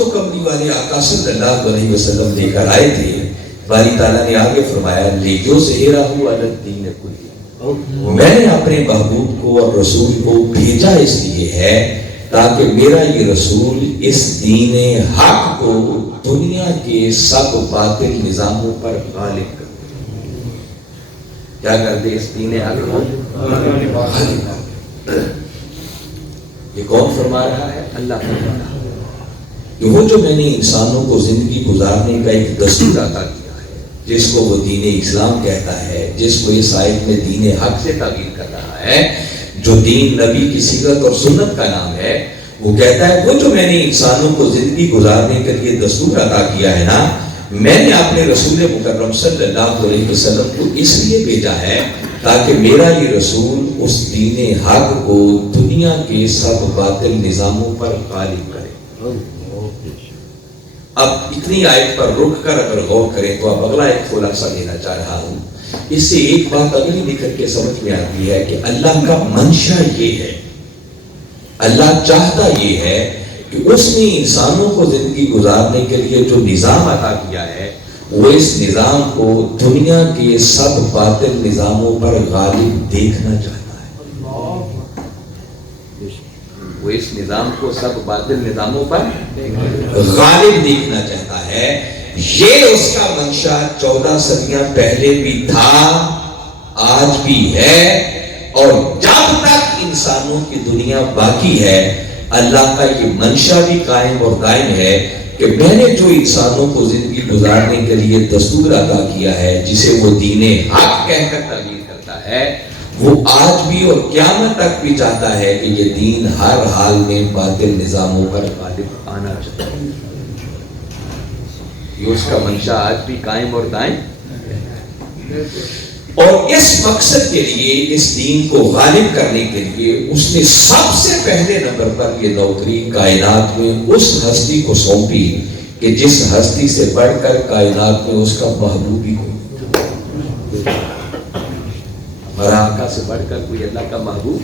جو کملی والے آقا صلی اللہ علیہ وسلم لے کر آئے تھے، باری تعالیٰ نے آگے فرمایا لیظہرہ علی الدین کلہ، میں نے اپنے محبوب کو اور رسول کو بھیجا اس لیے ہے تاکہ میرا یہ رسول اس دین حق کو دنیا کے سب باطل نظاموں پر غالب کر دے۔ کیا کر دے؟ اس دین حق کو غالب کر دے۔ یہ کون فرما رہا ہے؟ اللہ فرما رہا ہے کہ وہ جو میں نے انسانوں کو زندگی گزارنے کا ایک دستور عطا کیا ہے، جس کو وہ دین اسلام کہتا ہے، جس کو اس آیت میں دین حق سے تعبیر کر رہا ہے، جو دین نبی کی سیرت اور سنت کا نام ہے، وہ کہتا ہے وہ جو میں نے انسانوں کو زندگی گزارنے کے لیے دستور عطا کیا ہے نا، میں نے اپنے رسول مکرم صلی اللہ علیہ وسلم کو اس لیے بھیجا ہے تاکہ میرا یہ رسول اس دین حق کو دنیا کے سب باطل نظاموں پر غالب کرے۔ اب اتنی آیت پر رک کر اگر غور کریں تو اب اگلا ایک خلاصہ دینا چاہ رہا ہوں۔ اس سے ایک بات اگلی نکل کے سمجھ میں آتی ہے کہ اللہ کا منشا یہ ہے، اللہ چاہتا یہ ہے کہ اس نے انسانوں کو زندگی گزارنے کے لیے جو نظام عطا کیا ہے، وہ اس نظام کو دنیا کے سب باطل نظاموں پر غالب دیکھنا چاہتا ہے۔ وہ اس نظام کو سب باطل نظاموں پر غالب دیکھنا چاہتا ہے۔ یہ اس کا منشا 14 صدیاں پہلے بھی تھا، آج بھی ہے، اور جب تک انسانوں کی دنیا باقی ہے اللہ کا یہ منشا بھی قائم اور دائم ہے کہ میں نے جو انسانوں کو زندگی گزارنے کے لیے دستور عطا کیا ہے، جسے وہ دین حق کہہ کر تعبیر کرتا ہے، وہ آج بھی اور قیامت تک بھی چاہتا ہے کہ یہ دین ہر حال میں باطل نظاموں پر غالب آنا چاہتا ہے۔ یہ اس کا منشا آج بھی قائم اور دائم، اور اس مقصد کے لیے، اس دین کو غالب کرنے کے لیے اس نے سب سے پہلے نمبر پر یہ نوکری کائنات میں اس ہستی کو سونپی کہ جس ہستی سے بڑھ کر کائنات میں اس کا محبوب ہی ہو۔ ہمارا آقا سے بڑھ کر کوئی اللہ کا محبوب۔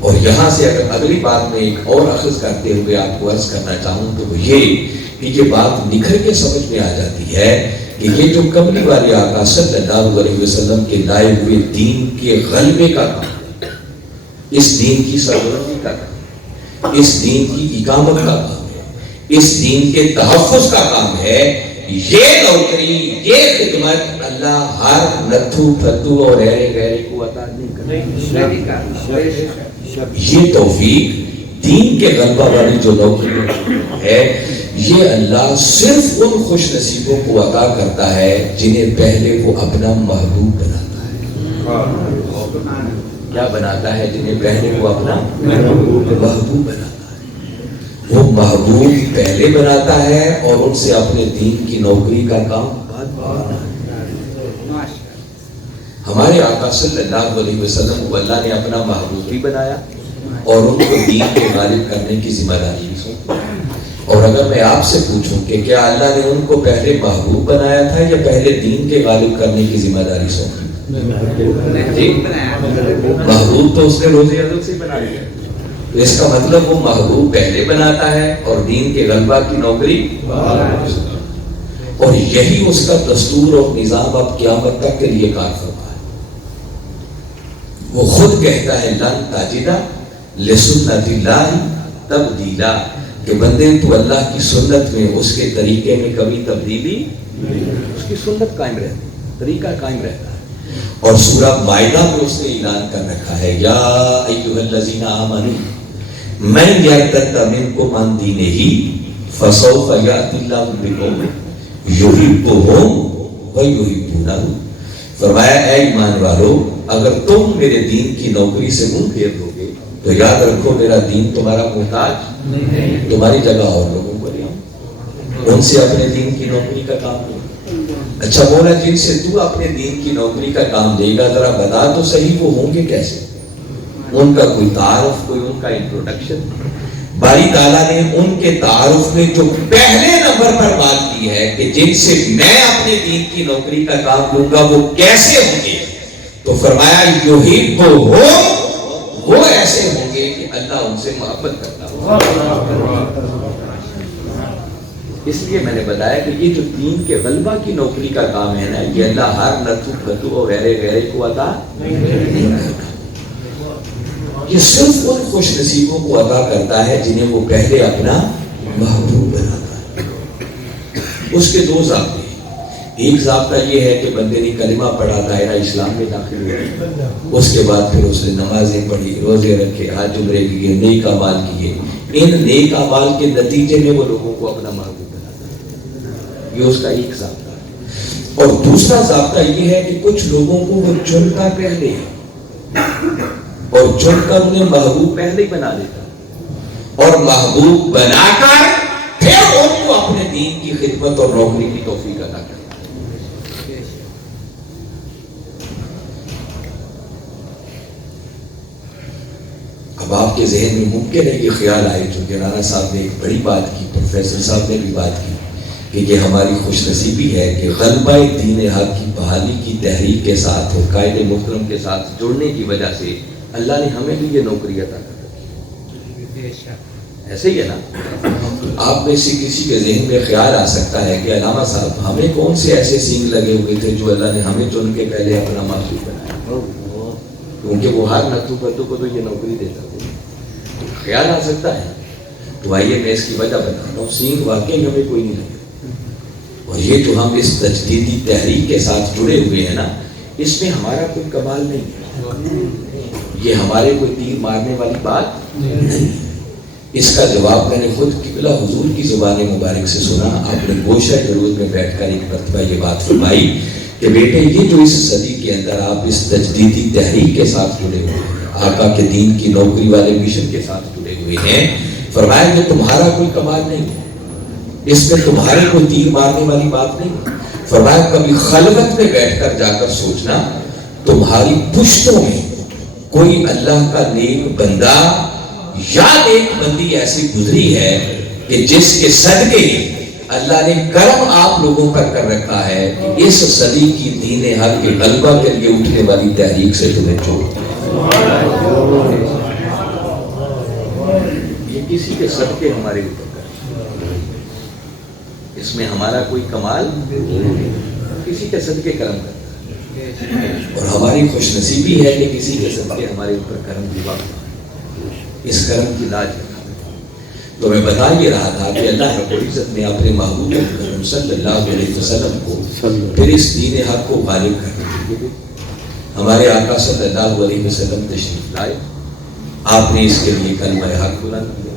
اور یہاں سے اگر اگلی بات میں ایک اور اخذ کرتے ہوئے آپ کو عرض کرنا چاہوں تو وہ یہ کہ یہ بات نکھر کے سمجھ میں آ جاتی ہے کہ یہ جو کملی والے آقا صلی اللہ علیہ وسلم کے لائے ہوئے دین کے غلبے کا کام، اس دین کی سربلندی کا کام، اس دین کی اقامت کا کام ہے، اس دین کے تحفظ کا کام ہے، یہ نوکری، یہ خدمت اللہ ہر نتھو پھتو اور ایرے گہرے کو عطا نہیں کرتا۔ یہ توفیق دین کے غلبہ والی جو نوکری ہے، یہ اللہ صرف ان خوش نصیبوں کو عطا کرتا ہے جنہیں پہلے وہ اپنا محبوب بناتا ہے۔ کیا بناتا ہے؟ جنہیں پہلے وہ اپنا محبوب بناتا ہے۔ وہ محبوب پہلے بناتا ہے اور ان سے اپنے دین کی نوکری کا کام بعد میں۔ ہمارے آقا صلی اللہ علیہ وسلم کو اللہ نے اپنا محبوب بھی بنایا اور ان کو دین کو غالب کرنے کی ذمہ داری بھی سونپی۔ اور اگر میں آپ سے پوچھوں کہ کیا اللہ نے ان کو پہلے محبوب بنایا تھا یا پہلے دین کے غالب کرنے کی ذمہ داری سونپی؟ محبوب تو اس نے روز ازل سے بنایا، تو اس کا مطلب وہ محبوب پہلے بناتا ہے اور دین کے غلبہ کی نوکری، اور یہی اس کا دستور اور نظام اب قیامت تک کے لیے کار فرما ہے۔ وہ خود کہتا ہے لن تجد لسنت اللہ تبدیلا، کہ بندے تو اللہ کی سنت میں، اس کے طریقے میں کبھی تبدیلی، اس کی سنت قائم رہتی ہے، طریقہ قائم رہتا ہے۔ اور سورہ مائدہ میں اس نے اعلان کر رکھا ہے یا ایھا الذین آمنوا من یرتد منکم عن دینہ فسوف یأتی اللہ بقوم یحبہم ویحبونہ۔ فرمایا اے ایمان والو، اگر تم میرے دین کی نوکری سے منہ پھیر دو گے تو یاد رکھو میرا دین تمہارا محتاج نہیں، تمہاری جگہ اور لوگوں کو لے آؤ، ان سے اپنے دین کی نوکری کا کام لو۔ اچھا مولا، جن سے تو اپنے دین کی نوکری کا کام دے گا ذرا بتا تو صحیح وہ ہوں گے کیسے؟ ان کا کوئی تعارف، کوئی ان کا انٹروڈکشن؟ باری تعالیٰ نے ان کے تعارف میں جو پہلے نمبر پر بات کی ہے کہ جن سے میں اپنے دین کی نوکری کا کام لوں گا وہ کیسے ہوں گے، تو فرمایا یحبہم، وہ ایسے ہوں گے کہ اللہ ان سے محبت کرتا ہو۔ اس لیے میں نے بتایا کہ یہ جو دین کے غلبہ کی نوکری کا کام ہے نا، یہ اللہ ہر نتو فتو اور غیرے کو عطا نہیں کرتا، یہ صرف ان خوش نصیبوں کو عطا کرتا ہے جنہیں وہ پہلے اپنا محبوب بناتا ہے۔ اس کے دو ضابطے، ایک ضابطہ یہ ہے کہ بندے نے کلمہ پڑھا، دائرہ اسلام میں داخل ہوا، اس کے بعد پھر اس نے نمازیں پڑھی، روزے رکھے، حج عمرے کیے، نیک اعمال کیے، ان نیک اعمال کے نتیجے میں وہ لوگوں کو اپنا محبوب بناتا ہے، یہ اس کا ایک ضابطہ ہے۔ اور دوسرا ضابطہ یہ ہے کہ کچھ لوگوں کو وہ چنتا پہلے ہے اور چن کر انہیں محبوب پہلے ہی بنا دیتا، اور محبوب بنا کر پھر ان کو اپنے دین کی خدمت اور نوکری کی توفیق عطا کرتا۔ اب آپ کے ذہن میں ممکن ہے یہ خیال آئے، چونکہ رانا صاحب نے ایک بڑی بات کی، پروفیسر صاحب نے بھی بات کی، کہ یہ ہماری خوش نصیبی ہے کہ غلبہ دین حق کی بحالی کی تحریک کے ساتھ اور قائد محترم کے ساتھ جڑنے کی وجہ سے اللہ نے ہمیں بھی یہ نوکری عطا کر رکھی ہے۔ ایسے ہی ہے نا، آپ میں سے کسی کے ذہن میں خیال آ سکتا ہے کہ علامہ صاحب ہمیں کون سے ایسے سینگ لگے ہوئے تھے جو اللہ نے ہمیں چن کے پہلے اپنا محبوب بنایا، کیونکہ وہ ہر نتو پتو کو تو یہ نوکری دیتا تھا، خیال آ سکتا ہے۔ تو آئیے میں اس کی وجہ بتاتا ہوں، سینگ واقعی ہمیں کوئی نہیں لگے، اور یہ جو ہم اس تجدیدی تحریک کے ساتھ جڑے ہوئے ہیں نا، اس میں ہمارا کوئی کمال نہیں ہے، یہ ہمارے کوئی تیر مارنے والی بات نہیں۔ اس کا جواب میں نے خود قبلہ حضور کی زبان مبارک سے سنا، آپ نے گوشہ جرود میں بیٹھ کر ایک مرتبہ یہ بات فرمائی کہ بیٹے یہ جو اس صدی کے اندر آپ اس تجدیدی تحریک کے ساتھ جڑے ہوئے ہیں، آقا کے دین کی نوکری والے مشن کے ساتھ جڑے ہوئے ہیں، فرمایا کہ تمہارا کوئی کمال نہیں ہے، اس میں تمہارے کوئی تیر مارنے والی بات نہیں ہے۔ فرمایا کبھی خلوت میں بیٹھ کر جا کر سوچنا، تمہاری پشتوں میں کوئی اللہ کا نیک بندہ یا نیک بندی ایسی گزری ہے کہ جس کے صدقے اللہ نے کرم آپ لوگوں پر کر رکھا ہے کہ اس صدی کی دین حق کے غلبہ کے لیے اٹھنے والی تحریک سے تمہیں چھوڑ یہ کسی کے صدقے ہمارے اوپر کر، اس میں ہمارا کوئی کمال کسی کے صدقے کرم کرتا ہے، اور ہماری خوش نصیبی ہے کہ کسی کے صدقے ہمارے اوپر کرم بھی واقع، اس کرم کی لاج رکھا۔ تو میں بتا یہ رہا تھا کہ اللہ رب العزت نے اپنے محبوب کریم صلی اللہ علیہ وسلم کو پھر اس دین حق کو غالب کرنے کے لیے ہمارے آقا صلی اللہ علیہ وسلم تشریف لائے، آپ نے اس کے لیے کلمہ حق بلند کیا۔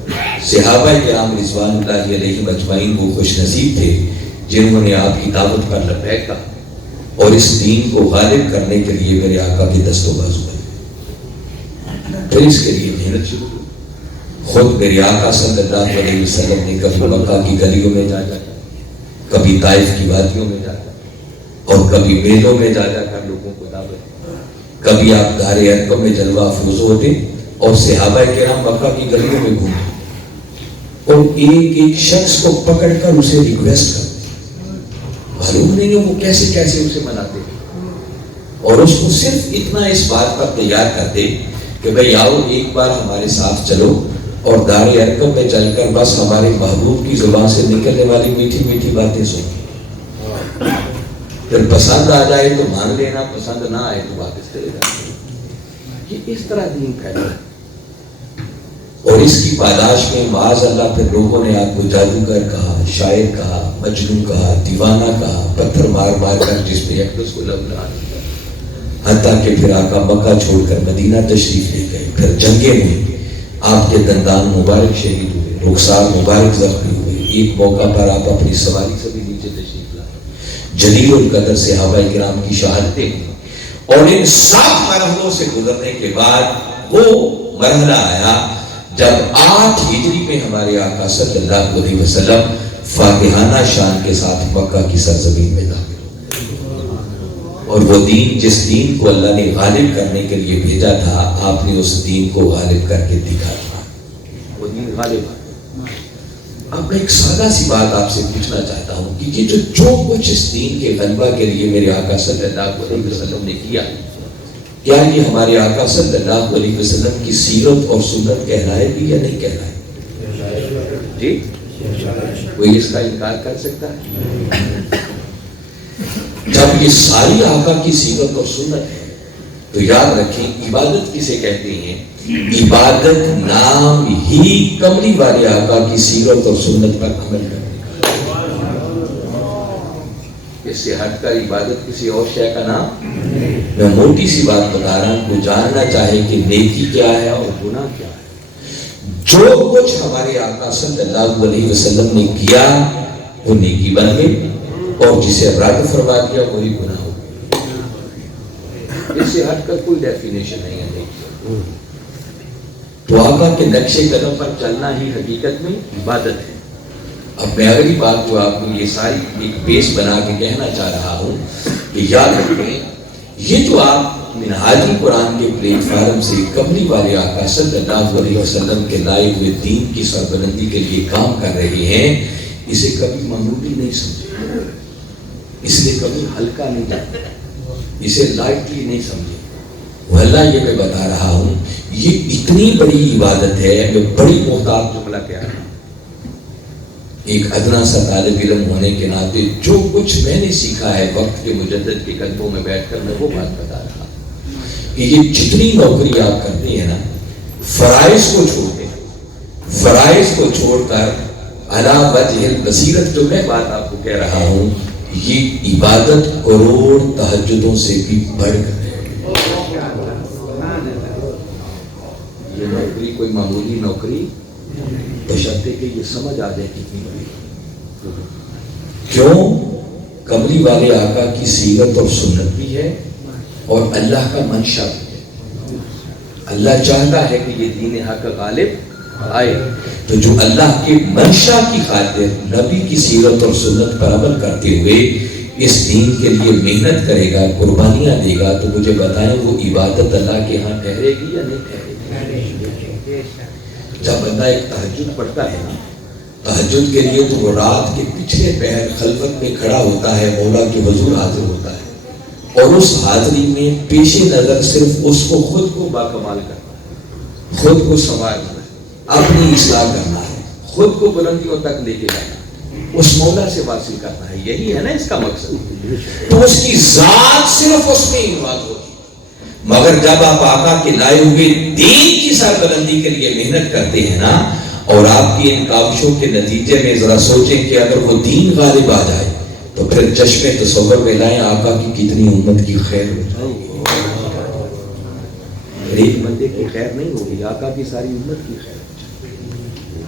صحابہ کرام رضوان اللہ علیہم اجمعین وہ خوش نصیب تھے جنہوں نے آپ کی دعوت پر لبیک کہا اور اس دین کو غالب کرنے کے لیے میرے آقا کے دست و بازو بنے، پھر اس کے لیے محنت شروع ہوئی۔ خود میرے آقا صلی اللہ علیہ وسلم نے کبھی مکہ کی گلیوں میں جا جا کر، کبھی طائف کی وادیوں میں جا کر، اور کبھی میلوں میں جا جا کر لوگوں کو دعوت، کبھی آپ دار ارقم میں جلوہ افروز ہوتے اور صحابہ کرام مکہ کی گلیوں میں گھومتے اور ایک ایک شخص کو پکڑ کر اسے ریکویسٹ کرتے، معلوم نہیں ہے وہ کیسے کیسے اسے مناتے اور اس کو صرف اتنا اس بات پر تیار کرتے کہ بھئی آؤ ایک بار ہمارے ساتھ چلو اور دار ارقم میں چل کر بس ہمارے محبوب کی زبان سے نکلنے والی میٹھی میٹھی باتیں سنو، پھر پسند آ جائے تو مان لینا، پسند نہ آئے تو واپس چلے جاتے۔ یہ اس طرح دین پھیلا ہے، اور اس کی پاداش میں معاذ اللہ پھر لوگوں نے آپ کو جادوگر کہا، شاعر کہا، مجنون کہا، دیوانہ کہا، پتھر مار مار کر جس میں اقدس کو لب لگا دیا، حتیٰ کہ پھر آقا مکہ چھوڑ کر مدینہ تشریف لے گئے۔ پھر جنگیں میں آپ کے دندان مبارک شہید ہوئے، رخسار مبارک زخمی ہوئے، ایک موقع پر آپ اپنی سواری سے بھی نیچے تشریف لائے، جلیل القدر صحابہ کرام کی شہادتیں ہوئی، اور ان 7 مرحلوں سے گزرنے کے بعد وہ مرحلہ آیا جب 8 ہجری میں ہمارے آقا صلی اللہ علیہ وسلم فاتحانہ شان کے ساتھ مکہ کی سرزمین میں داخل، اور وہ دین جس دین کو اللہ نے غالب کرنے کے لیے بھیجا تھا، آپ نے اس دین کو غالب کر کے دکھا دیا، وہ دین غالب۔ اب میں ایک سادہ سی بات آپ سے پوچھنا چاہتا ہوں کہ یہ جو کچھ اس دین کے غلبہ کے لیے میرے آقا صلی اللہ علیہ وسلم نے کیا، کیا یہ ہمارے آقا صلی اللہ علیہ وسلم کی سیرت اور سنت کہلائے بھی یا نہیں کہلائے؟ جی کوئی اس کا انکار کر سکتا ہے؟ جب یہ ساری آقا کی سیرت اور سنت ہے تو یاد رکھیں عبادت کسے کہتے ہیں؟ عبادت نام ہی کملی والے آقا کی سیرت اور سنت پر عمل کرنے کا۔ اس سے ہٹ کر عبادت کسی اور شے کا نام؟ میں موٹی سی بات بتا رہا ہوں، کوئی جاننا چاہے کہ نیکی کیا ہے اور گناہ کیا ہے، جو کچھ ہمارے آقا صلی اللہ علیہ وسلم نے کیا وہ نیکی بن گئی، اور جسے رد فرما دیا وہی گناہ ہو گیا۔ اس سے ہٹ کر کوئی ڈیفینیشن نہیں ہے نیکی۔ تو آقا کے نقشے قدم پر چلنا ہی حقیقت میں عبادت ہے۔ اب میں اگلی بات کو آپ کو یہ ساری ایک بیس بنا کے کہنا چاہ رہا ہوں کہ یاد رکھیں، یہ جو آپ منہاج قرآن کے پلیٹ فارم سے کملی والے آقا صلی اللہ علیہ وسلم کے لائے ہوئے دین کی سربلندی کے لیے کام کر رہے ہیں، اسے کبھی معمولی نہیں سمجھے، اس لیے کبھی ہلکا نہیں جاتا، اسے لائٹلی نہیں سمجھے۔ واللہ یہ میں بتا رہا ہوں، یہ اتنی بڑی عبادت ہے، میں بڑی محتاط جملہ کہہ رہا ہوں، ایک ادنا سا طالب علم ہونے کے ناطے جو کچھ میں نے سیکھا ہے وقت کے مجدد کے قدموں میں بیٹھ کر میں وہ بات بتا رہا ہوں کہ یہ جتنی نوکری آپ کرتے ہیں نا، فرائض کو چھوڑ دیں، فرائض کو چھوڑ کر علی وجہ البصیرت جو میں بات آپ کو کہہ رہا ہوں، یہ عبادت کروڑ تہجدوں سے بھی بڑھ کر ہے۔ یہ نوکری کوئی معمولی نوکری بشرطے کہ یہ سمجھ آ جائے کتنی بڑی۔ کیوں؟ کملی والے آقا کی سیرت اور سنت بھی ہے اور اللہ کا منشا بھی ہے۔ اللہ چاہتا ہے کہ یہ دین حق غالب آئے، تو جو اللہ کے منشا کی خاطر نبی کی سیرت اور سنت پر عمل کرتے ہوئے اس دین کے لیے محنت کرے گا، قربانیاں دے گا، تو مجھے بتائیں وہ عبادت اللہ کے ہاں ٹھہرے گی یا نہیں ٹھہرے گی؟ جب بندہ ایک تہجد پڑھتا ہے نا، تہجد کے لیے تو وہ رات کے پچھلے پہر خلوت میں کھڑا ہوتا ہے، مولا کے حضور حاضر ہوتا ہے، اور اس حاضری میں پیش نظر صرف اس کو خود کو باکمال کرنا ہے، خود کو سنوارنا ہے، اپنی اصلاح کرنا ہے، خود کو بلندیوں تک لے کے جانا، اس مولا سے واصل کرنا ہے، یہی ہے نا اس کا مقصد۔ تو اس کی ذات صرف اس میں انواد ہوتی، مگر جب آپ آقا کے لائے ہوئے دین کی سربلندی کے لیے محنت کرتے ہیں نا، اور آپ کی ان کاوشوں کے نتیجے میں ذرا سوچیں کہ اگر وہ دین غالب آ جائے تو پھر چشمے تصور میں لائیں آقا کی کتنی امت کی خیر ہو جائے گی۔ ایک بندے کی خیر نہیں ہوگی، آقا کی ساری امت کی خیر ہو جائے گی۔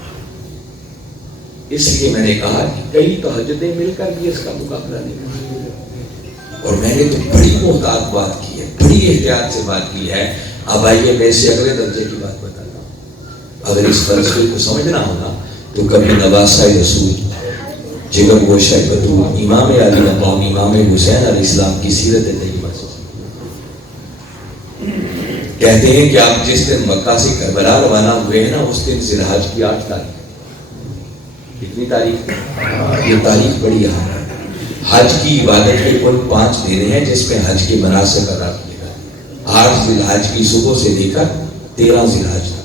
اس لیے میں نے کہا کہ کئی تہجدیں مل کر بھی اس کا مقابلہ نہیں کر، اور میں نے تو بڑی محتاط بات کی ہے، بڑی احتیاط سے بات کی ہے۔ اب آئیے میں سے اگلے درجے کی بات بتاتا ہوں۔ اگر اس فلسفے کو سمجھنا ہوگا تو کبھی نواسہ رسول، جگر گوشہ بطول، امام علی مقام امام حسین علیہ السلام کی سیرت طیبہ سے کہتے ہیں کہ آپ جس دن مکہ سے کربلا روانہ ہوئے ہیں نا، اس دن ذی الحج کی 8 تاریخ۔ کتنی تاریخ؟ یہ تاریخ بڑی اہم ہے۔ حج کی عبادت کے کل 5 دن ہیں جس میں حج کے مناسک ادا کیے جاتے ہیں۔ 8 ذی الحج کی صبح سے لے کر 13 ذی الحج تک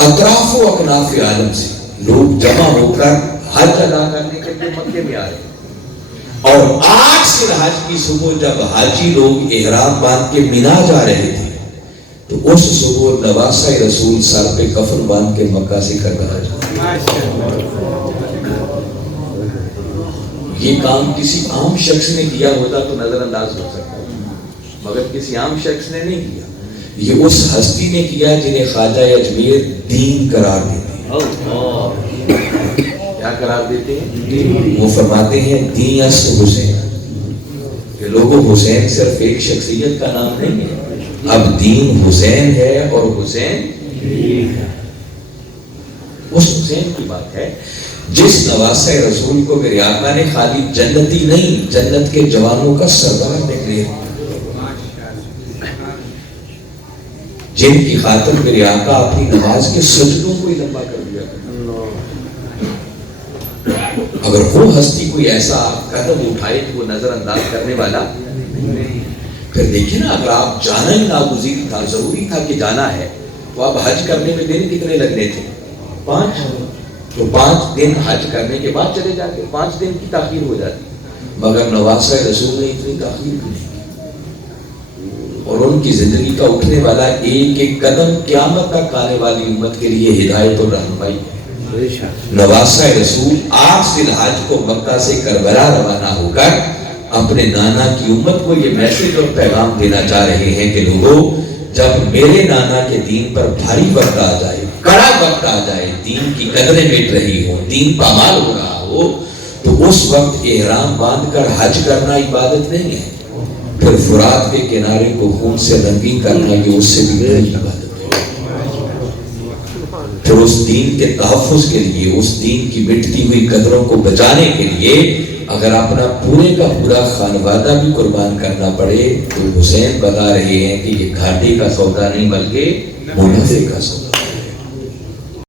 اطراف و اکناف عالم سے لوگ جمع ہو کر حج ادا کرنے کے لیے مکے میں آ رہے ہیں، اور 8 ذی الحج کی صبح جب حاجی لوگ احرام باندھ کے مینا جا رہے تھے تو اس صبح نواسہ رسول سر پہ کفن باندھ کے مکہ سے کربلا جاتے۔ یہ کام کسی عام شخص نے کیا ہوتا تو نظر انداز ہو سکتا ہے، مگر کسی عام شخص نے نہیں کیا، یہ اس ہستی نے کیا جنہیں خواجہ اجمیر دین قرار دیتے ہیں۔ کیا قرار دیتے ہیں؟ وہ فرماتے ہیں دین است حسین، کہ لوگوں حسین صرف ایک شخصیت کا نام نہیں ہے، اب دین حسین ہے اور حسین اس حسین کی بات ہے جس نواسہ رسول کو میرے آقا نے خالی جنتی نہیں، جنت کے جوانوں کا سردار نکلے، جن کی خاطر میرے آقا اپنی نماز کے سجدوں کو ہی لمبا کر دیا۔ اگر وہ ہستی کوئی ایسا قدم اٹھائے تو وہ نظر انداز کرنے والا نہیں۔ پھر دیکھیں نا، اگر آپ جانا ہی ناگزیر تھا، ضروری تھا کہ جانا ہے، تو اب حج کرنے میں دن کتنے لگنے تھے؟ 5۔ تو 5 دن حج کرنے کے بعد چلے جاتے، 5 دن کی تاخیر ہو جاتی، مگر نواسہ رسول نے اتنی تاخیر بھی نہیں کی، اور ان کی زندگی کا اٹھنے والا ایک ایک قدم قیامت تک آنے والی امت کے لیے ہدایت اور رہنمائی ہے۔ نواسہ رسول 8 ذی الحج کو مکہ سے کربلا روانہ ہو کر اپنے نانا کی امت کو یہ میسج اور پیغام دینا چاہ رہے ہیں کہ لوگوں، جب میرے نانا کے دین پر بھاری وقت آ جائے، کڑا وقت آ جائے، دین کی قدریں مٹ رہی ہوں، دین پامال ہو رہا ہو، تو اس وقت احرام باندھ کر حج کرنا عبادت نہیں ہے، پھر فرات کے کنارے کو خون سے رنگین کرنا یہ اس سے بھی بڑی عبادت ہے۔ پھر اس دین کے تحفظ کے لیے، اس دین کی مٹتی ہوئی قدروں کو بچانے کے لیے اگر اپنا پورے کا پورا خانوادہ بھی قربان کرنا پڑے تو حسین بتا رہے ہیں کہ یہ گھاٹے کا سودا نہیں بلکہ منافع کا سودا۔